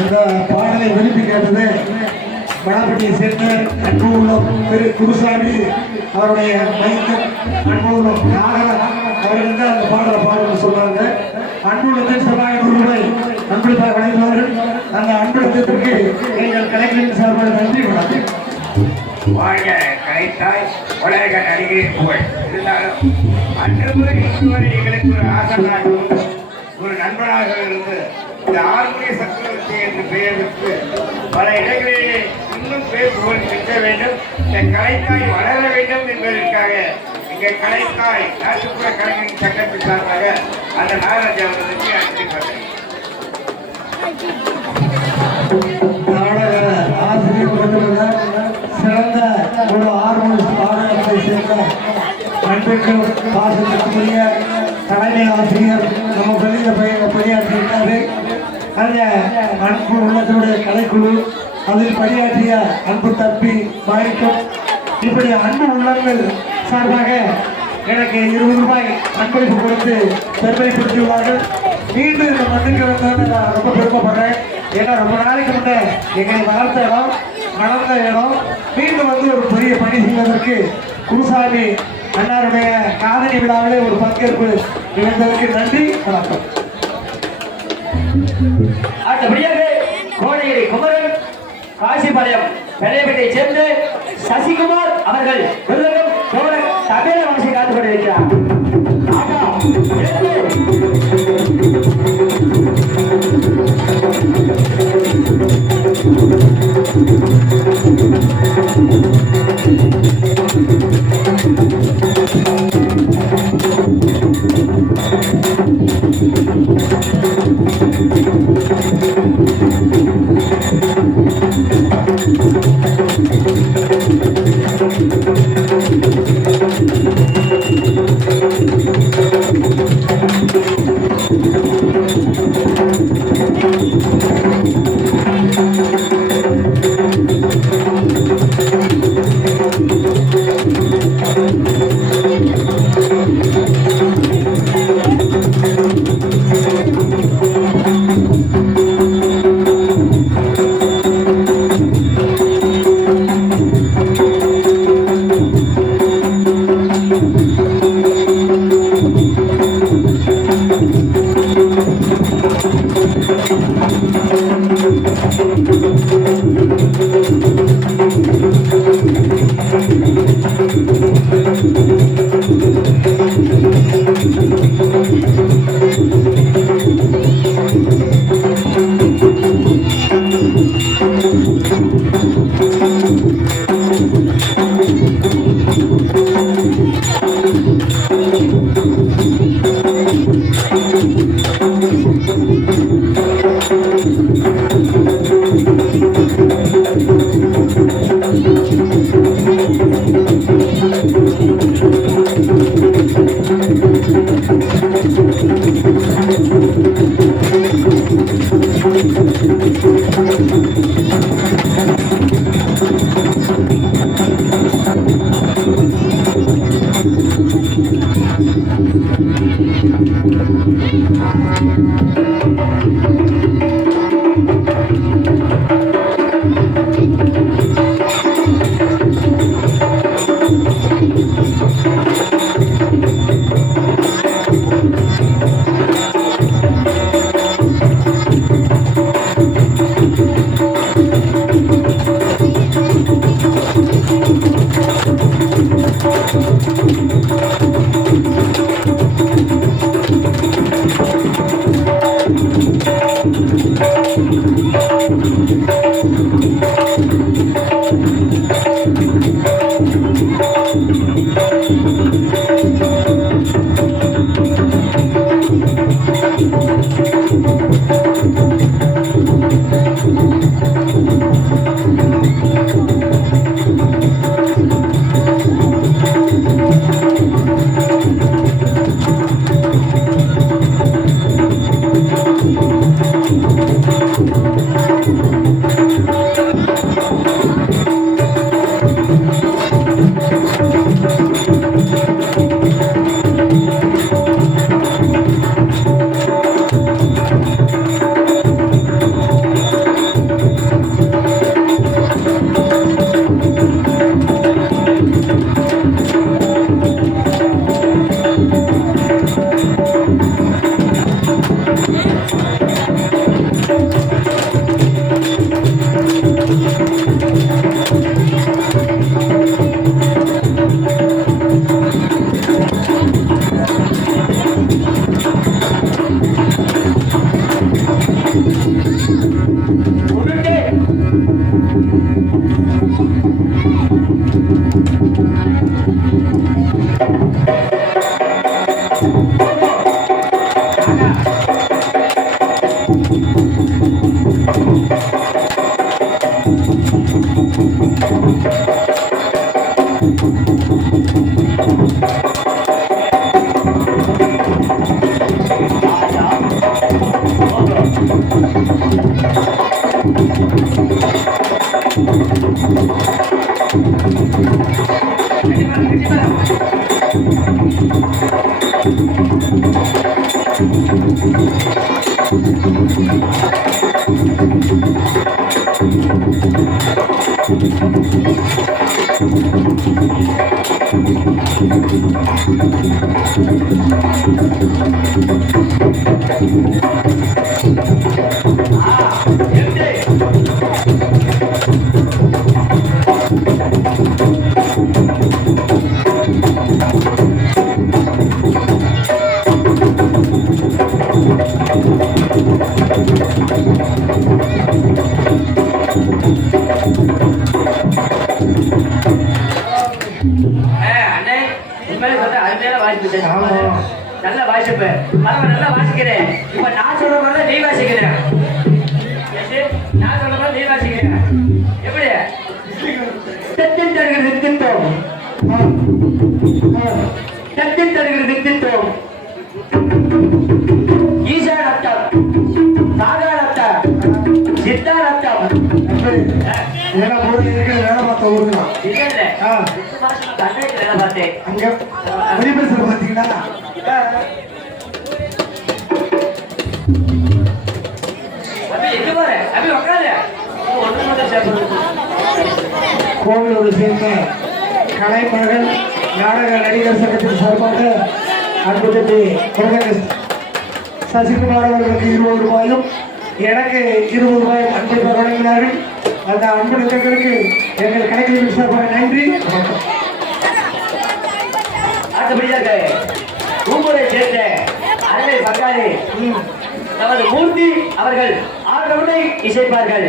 இந்த பாடலை விரும்பி கேட்டது வடபட்டியை சேர்ந்த அன்பு உள்ளம் திரு குருசாமி அவருடைய மைந்தன் அன்பு உள்ளம் நாகரன் அவர்கள் தான் அந்த பாடலை பாடல் சொன்னாங்க. அன்புள்ளத்தின் செவ்வாய் ரூபாய் அன்புக்காக வழங்குவார்கள். அந்த அன்புள்ளத்திற்கு எங்கள் கலைஞரின் சார்பாக நன்றி வணக்கம். வாழ்க கலைத்தாய் உலக நடிகை புகழ். இருந்தாலும் அன்று முதல் இன்று வரை எங்களுக்கு ஒரு ஆசனாகவும் ஒரு நண்பனாக இருந்து இந்த ஆறுமுக சக்கரவர்த்தி என்று பெயர் பெற்று பல இடங்களிலே இன்னும் பேர் புகழ் பெற்ற வேண்டும், இந்த கலைத்தாய் வளர வேண்டும் என்பதற்காக எங்கள் கலைத்தாய் நாட்டுப்புற கலைஞரின் சங்கத்தின் சார்பாக அந்த நாகராஜா அவர்களுக்கு அனுப்பி பார்த்தேன். நாடக ஆசிரியர் மட்டுமல்ல, சிறந்த ஒரு நாடகத்தை சேர்ந்த அன்புக்கும் பாசத்துக்குரிய தலைமை ஆசிரியர் நம்ம பள்ளியில் பணியாற்றியிருக்காரு. அந்த அன்பு உள்ளத்தினுடைய கலைக்குழு, அதில் பணியாற்றிய அன்பு தப்பி மாணிக்கம், இப்படி அன்பு உள்ளங்கள் சார்பாக எனக்கு 20 ரூபாய் அன்பளிப்பு கொடுத்து பெருமைப்படுத்தியுள்ளார்கள். மீண்டும் இந்த மண்ணுக்கு வந்தோன்னு நான் ரொம்ப பெருமைப்படுறேன். ஏன்னா ரொம்ப நாளைக்கு முன்னே எங்களை வளர்த்த இடம், வளர்ந்த இடம், மீண்டும் வந்து ஒரு பெரிய பணி செய்வதற்கு குருசாமி அண்ணாருடைய காதணி விழாவிலே ஒரு பங்கேற்பு நிகழ்ந்ததற்கு நன்றி, வணக்கம். அடுத்தபடியாக கோடையடி குமரன் காசிபாளையம் பெரியப்பேட்டையை சேர்ந்து சசிகுமார் அவர்கள் விருதும் தமிழ வம்சை காத்துக் கொண்டிருக்கிறார். நல்ல வாசிப்பு நல்லா வாசிக்கிறேன். இப்ப நான் சொல்ற மாதிரி நீ வாசிக்கிறேன். நான் சொல்ற மாதிரி நீ வாசிக்கிறேன். எப்படி தத்தின் தருகிறது திட்டம் தத்தின் தருகிறது திட்டம் ஈசா ரத்தம் சாதா ரத்தம் சித்தா ரத்தம் இதெல்லாம் பொருள் இருக்கிற வேலை பார்த்த ஊரு தான். இல்ல கண்ணாடி வேலை பார்த்தேன். அங்க வெளிப்பரிசல் பார்த்தீங்களா? கோவிலோடு சேர்ந்த கலைமகள் நாடக நடிகர் சங்கத்தின் சார்பாக அன்பு தம்பி சசிகுமார் அவர்களுக்கு 20 ரூபாயும் எனக்கு 20 ரூபாயும் அன்பை வழங்கினார்கள். அந்த அன்பு நிலையங்களுக்கு எங்கள் கலைஞர்கள் சார்பாக நன்றி. அடுத்தபடியாக ஊம்பரை சேர்ந்த அருமை பங்காளி நமது மூர்த்தி அவர்கள் 6 ரவுண்டை இசைப்பார்கள்.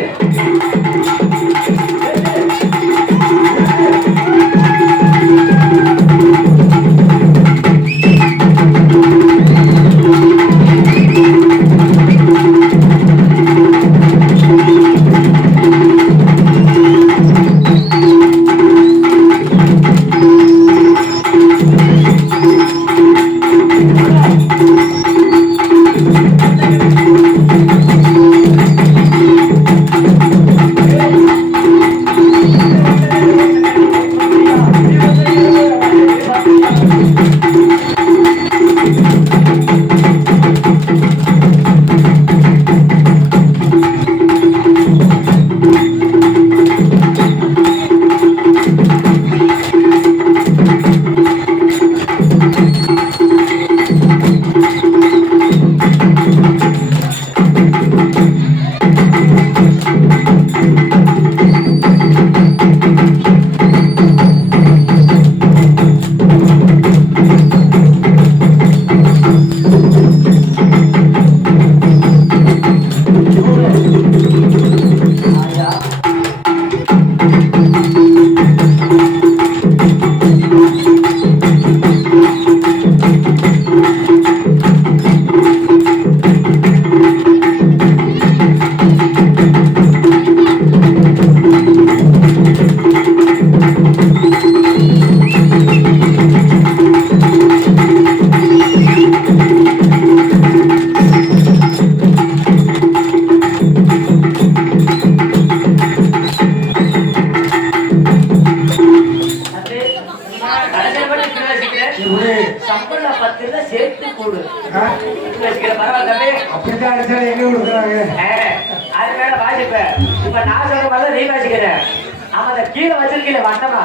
கீழே வச்சிருக்கீங்க வட்டமா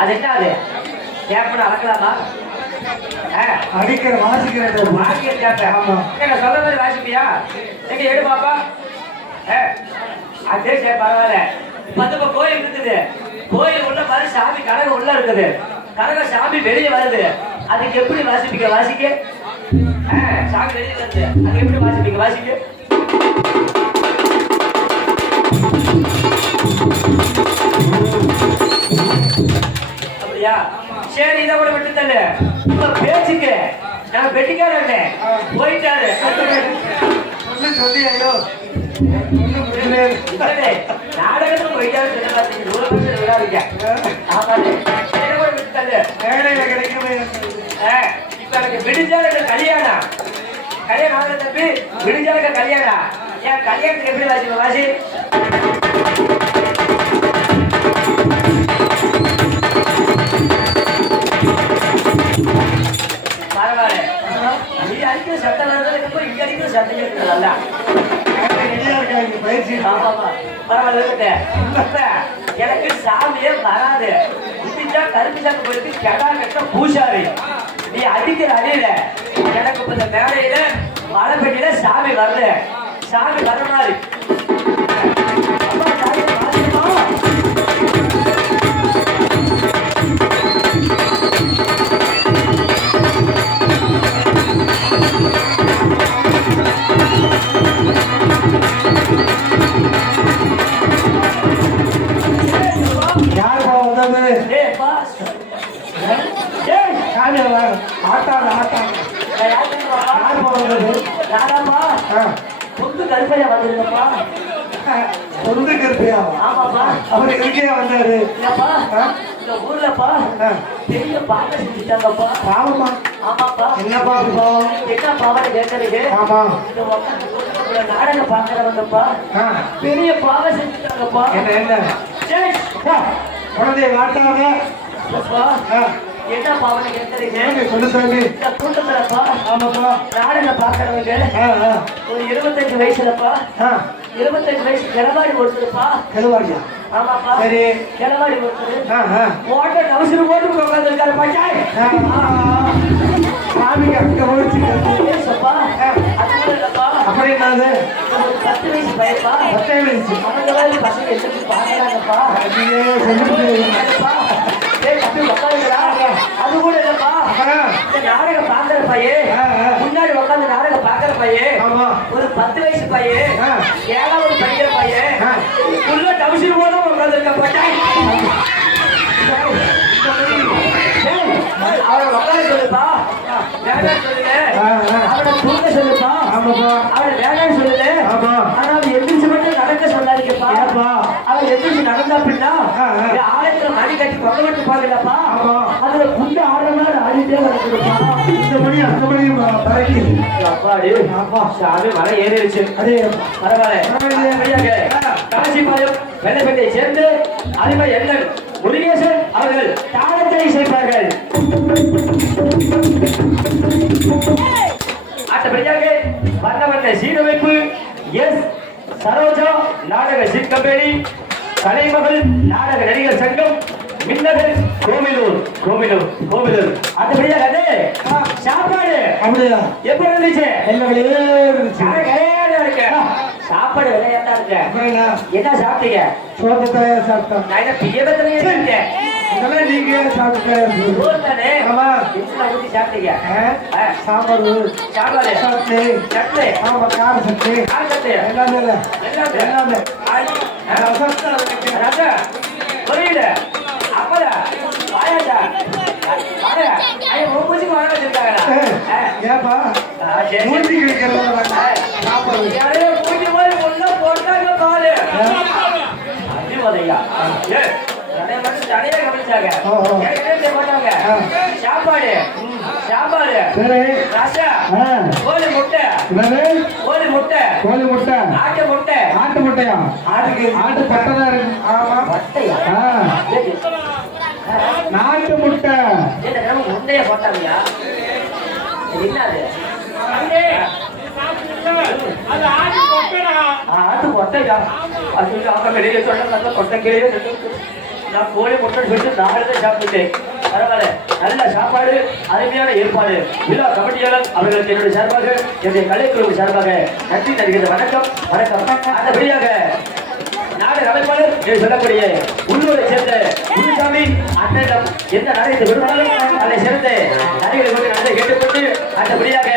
அது என்ன அது கேப்டன் அடக்கலாமா அடிக்கிற வாசிக்கிறேன் வாசிக்கிற கேப்டன் சொல்ற மாதிரி வாசிப்பியா எங்க எடு பாப்பா அதே பரவாயில்ல. இப்ப கோயில் இருக்குது, கோயில் உள்ள மாதிரி சாமி கனக உள்ள இருக்குது, கனக சாமி வெளியே வருது, அதுக்கு எப்படி வாசிப்பீங்க? வாசிக்க சாமி வெளியே வருது, அது எப்படி வாசிப்பீங்க? வாசிக்க அப்படியா? சரி, இதை கூட விட்டு தள்ளு. இப்ப பேச்சுக்கு நான் வெட்டிக்காரன் போயிட்டாரு சொல்லி ஐயோ நாடகத்துக்கு போயிட்டாரு சொன்ன பார்த்தீங்க தூரம் விடாதீங்க ஆமாங்க வேலையில கிடைக்கவே இப்ப எனக்கு விடிஞ்சாலுக்கு கல்யாணம் ஆகுது தம்பி விடிஞ்சாலுக்கு கல்யாணம் ஏன் கல்யாணத்துக்கு எப்படி வாசி வாசி பரவாயில்ல நீ அடிக்கிற சட்டம் இங்க அடிக்கிற சட்டம் இருக்கிறதல்ல பயிற்சி பரவாயில்ல எனக்கு சாமியே வராது இப்படிச்சா கருப்பு சாக்கு போயிட்டு கெடா கட்ட பூசாரி நீ அடிக்கிற அடியில எனக்கு இப்ப இந்த மேலையில மழை பெட்டியில சாமி வருது சாமி வர்ற மாதிரி பொந்து கருப்பையா வந்திருக்கப்பா பொந்து கருப்பையா ஆமாப்பா அவர் எதுக்கே வந்தாரு இல்லப்பா இந்த ஊர்லப்பா பெரிய பாவை செஞ்சுட்டாங்கப்பா பாவமா ஆமாப்பா என்னப்பா பாவம் என்ன பாவனை கேட்கறீங்க ஆமா இந்த நாடகம் பாக்குறவங்கப்பா பெரிய பாவை செஞ்சுட்டாங்கப்பா என்ன குழந்தைய வாட்டாங்க என்ன பாவனை கேட்கறீங்க சொல்லு சாமி இந்த கூட்டத்துலப்பா ஆமாப்பா நாடகம் பாக்குறவங்க ஒரு 25 வயசுலப்பா 25 வயசு கிளவாடி ஒருத்தருப்பா கிளவாடியா ஆமாப்பா சரி கிளவாடி ஒருத்தரு ஓட்ட அவசரம் போட்டு உட்கார்ந்து இருக்காரு பஞ்சாய் சாமிக்கு அங்க போயிடுச்சுப்பா அது இல்லப்பா அப்புறம் என்னது 10 வயசு பையப்பா 10 வயசு அவங்க மாதிரி பசங்க எடுத்து பாக்குறாங்கப்பா அது கூட இல்லப்பா இந்த நாடகம் பாக்குற பையன் முன்னாடி உட்காந்து நாடகம் பாக்குற பையன் ஒரு 10 வயசு பையன் 7வது படிக்கிற பையன் உள்ள டவுசர் போல உட்காந்து இருக்க பட்டாய் அவரை உட்கார சொல்லுப்பா வேண்டாம் சொல்லுங்க அவரை தூங்க சொல்லுப்பா அவரை வேண்டாம் சொல்லுங்க ஆனா அவர் எந்திரிச்சு மட்டும் நடக்க சொல்லாதீங்கப்பா அவர் எந்திரிச்சு நடந்தா அப்படின்னா ஆலயத்துல மணி கட்டி கொண்டு விட்டு பாருங்கப்பா அதுல குண்டு ஆடுற மாதிரி ஆடிட்டே வருதுப்பா இந்த மணி அந்த மணி பறக்கி அப்பாடி அப்பா சாமி மலை ஏறிடுச்சு அதே பரவாயில்ல கடைசிப்பாளையம் வெள்ளப்பேட்டை சேர்ந்து அறிவை எண்ணன் முருகேசன் அவர்கள் தாளத்தை இசைப்பார்கள் அடுத்தபடியாக வண்ண சீரமைப்பு எஸ் சரோஜா நாடக சிற்கம்பெனி கலைமகள் நாடக நடிகர் சங்கம் மின்னகர் கோவிலூர் அடுத்தபடியாக அது சாப்பாடு அப்படியா எப்ப இருந்துச்சு இருக்கு சாப்பாடு விளையாட்டா இருக்கு என்ன சாப்பிட்டீங்க சோத்தை சாப்பிட்டோம் நான் என்ன பிரியபத்திரையே சாப்பிட்டேன் இதெல்லாம் நீங்க சாப்பிட்டே ஆமா சாப்பிட்டீங்க சாம்பார் சட்னி ஆமா கார சட்னி எல்லாமே புரியல அப்பதா வாயாடா ஏப்பா மூஞ்சி கிழிக்கிறதா போட்டாங்க பாரு சாப்பாடு கோழி முட்டை ஆட்டு முட்டையா ஆட்டு பட்டதா இருக்கு ஆமா பட்டையா நாட்டு முட்டை முட்டைய போட்டாங்கயா என்னது ஆட்டு கொட்டையா அது அவங்க வெளியில சொன்ன கொட்டை கிளியே நான் கோழி முட்டை சொல்லிட்டு 4 தான் சாப்பிட்டேன் பரவாயில்ல நல்ல சாப்பாடு அருமையான ஏற்பாடு விழா கமிட்டியாளர் அவர்களுக்கு என்னுடைய சார்பாக என்னுடைய கலைக்குழு சார்பாக நன்றி தருகிறது வணக்கம் அடுத்தபடியாக நாடக அமைப்பாளர் என்று சொல்லக்கூடிய உள்ளூரை சேர்ந்த முனுசாமி அண்ணனிடம் எந்த நாடகத்தை விரும்பினாலும் அதை சேர்ந்து நடிகரை கொண்டு நடந்து கேட்டுக்கொண்டு அடுத்தபடியாக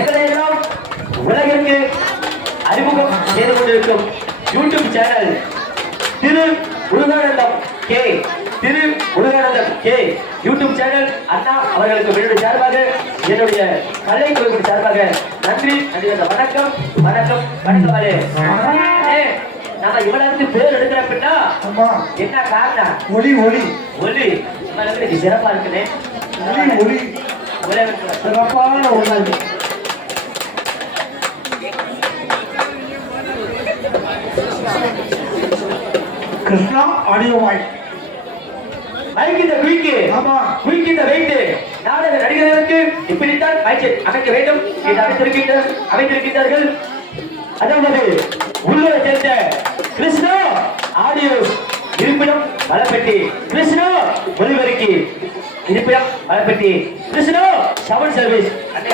எங்களையெல்லாம் உலகிற்கு அறிமுகம் செய்து கொண்டிருக்கும் யூடியூப் சேனல் திரு முருகானந்தம் கே திரு முருகானந்தம் கே யூடியூப் சேனல் அண்ணா அவர்களுக்கு என்னுடைய சார்பாக என்னுடைய கலை கோயில் சார்பாக நன்றி வணக்கம் வணக்கம் வணக்கம் அலே. நம்ம இவ்வளவு பேர் எடுக்கிற அப்படின்னா ஆமா என்ன காரணம்? ஒளி ஒளி ஒலி இவ்வளவு சிறப்பா இருக்குன்னு ஒளி ஒளி சிறப்பான ஒன்று. கிருஷ்ணா ஆடியோ வாய் மைக்கிட்ட குயிக்கு ஆமா குயிக்கிட்ட வைத்து நாடக நடிகர்களுக்கு இப்படித்தான் மைக்கை அமைக்க வேண்டும் என்று அமைத்திருக்கின்றார்கள். அதாவது உள்ளூரை சேர்ந்த கிருஷ்ணா ஆடியோ இருப்பிடம் வளப்பட்டி, கிருஷ்ணா ஒலிபெருக்கி இருப்பிடம் வளப்பட்டி, கிருஷ்ணா சவுண்ட் சர்வீஸ் அன்னை